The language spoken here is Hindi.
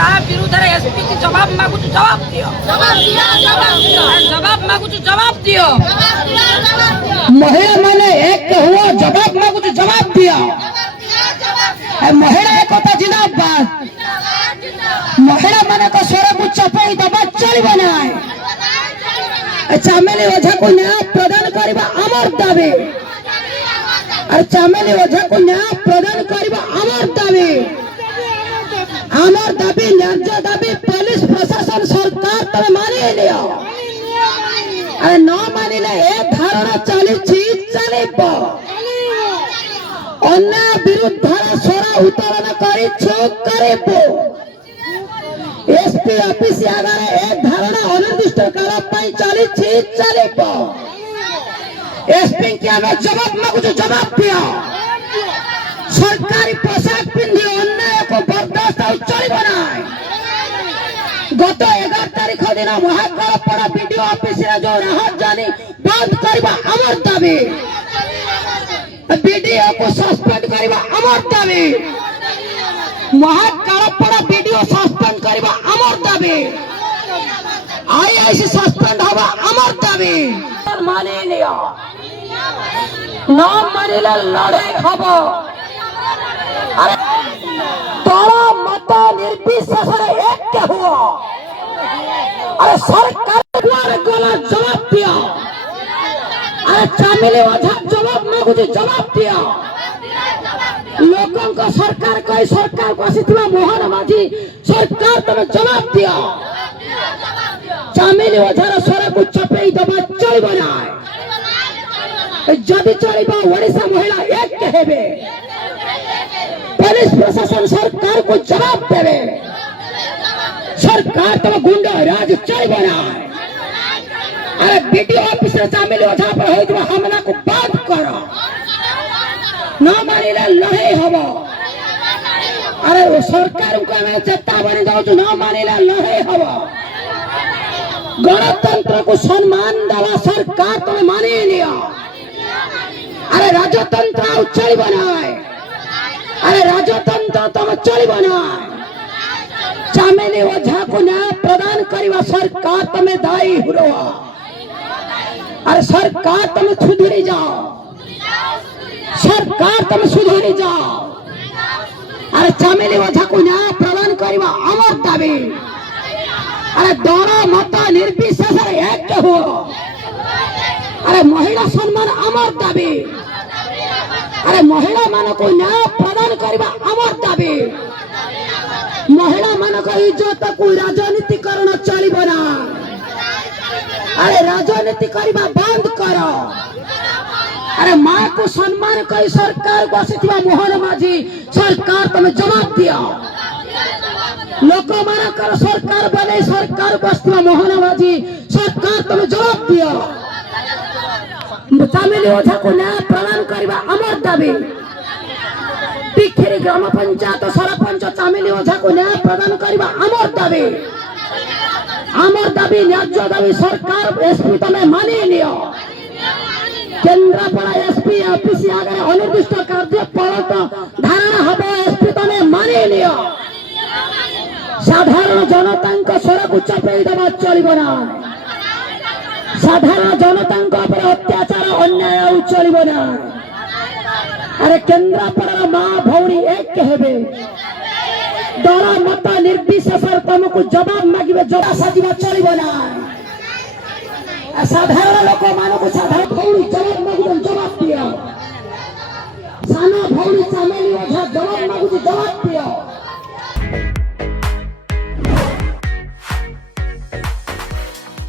ता विरुद्ध एसपी की जवाब मांगू जवाब दियो जवाब मांगू जवाब दियो महिला माने एक हुआ जवाब मांगू जवाब दियो महिला एक होता जिंदाबाद महिला माने को स्वर को चपाई दबा चली बनाए चामेली ओझा को न्याय प्रदान करबा अमर दाबी और चामेली ओझा को न्याय प्रदान करबा अमर दाबी न्याय दाबी पुलिस प्रशासन सरकार तमे मानि लियो अरे न मानिले ए धारणा चली चलिब अन्याय विरुद्ध स्वर उत्तोलन करी चोक करिबो एसपी ऑफिस आगे ए धारणा अनिर्दिष्ट काल पई चली चलिब एसपी के आगे जवाब मांगु जवाब दियो सरकारी पोशाक पिंधि अन्याय को बर्दाश्त चलिब ना गत 11 तारीख दिन महाकालपड़ा वीडियो ऑफिस जो राहत जानी बंद करबा अमर दाबी वीडियो को सस्पेंड करबा अमर दाबी महाकालपड़ा वीडियो सस्पेंड करबा अमर दाबी आईआईसी सस्पेंड हवा अमर दाबी माने लियो न मानिले लड़ाई हबो अरे तोरा मत निर्विशेष एक हुआ अरे सरकार द्वारा गला जवाब दिया अरे चामेली ओझा जवाब मांगु जवाब दिया लोगों को सरकार कई सरकार को आसिथिबा मोहन माझी सरकार तमे जवाब दिया चामेली ओझार स्वर को चपेई दबा चलिब नाय जदि चलिब ओडिशा महिला एक हेबे पुलिस प्रशासन सरकार को जवाब देवे सरकार तब गुंडा राज चलिब नाय अरे वीडियो ऑफिस चामेली ओझा पर होइतबा हमला को बंद करो न मानिले लड़ाई हबो अरे वो सरकार को हमें चेतावनी दउ न मानिले लड़ाई हबो गणतंत्र को सम्मान देवा सरकार तमे मानि लियो अरे राजतंत्र चलिब नाय अरे राजतंत्र तमे चलिब नाय चामेली ओझा को न्याय प्रदान करवा सरकार तमे दायी हुआ अरे सरकार तमे सुधरी जाओ सरकार तमे सुधरी जाओ अरे चामेली ओझा को न्याय प्रदान करवा अमर दाबी अरे दल मत निर्विशेष एक हो अरे महिला सम्मान अमर दाबी अरे महिला मान को न्याय प्रदान करवा अमर दाबी महिला मान को इज्जत को राजनीतिकरण चलिब ना अरे राजनीति करवा बंद करो अरे माँ को सम्मान कई सरकार को आसिथिबा मोहन माझी सरकार तमे जवाब दियो लोक मानकर सरकार बने सरकार को आसिथिबा मोहन माझी सरकार तमे जवाब दियो चामेली ओझा को न्याय प्रदान करवा अमर दाबी टिखेरी ग्राम पंचायत सरपंच चामेली ओझा को न्याय प्रदान करवा अमर दाबी न्याय दाबी सरकार एसपी तमे मानि लियो केन्द्रापड़ा एसपी ऑफिस आगे अनिर्दिष्ट कार्य पलट धारणा हबो एसपी तमे मानि लियो साधारण जनता स्वर को चपेई दबा चलिब ना साधारण जनता अत्याचार अन्याय चलिब ना अरे केन्द्रापड़ा माँ भौणी एक हेबे दल मत निर्विशेष तुमको जवाब मांगे जवाब साजिबा चलिब ना साधारण लोक मान को साधारण भौणी जवाब मांगे जवाब दियो सानो भौणी चामेली ओझा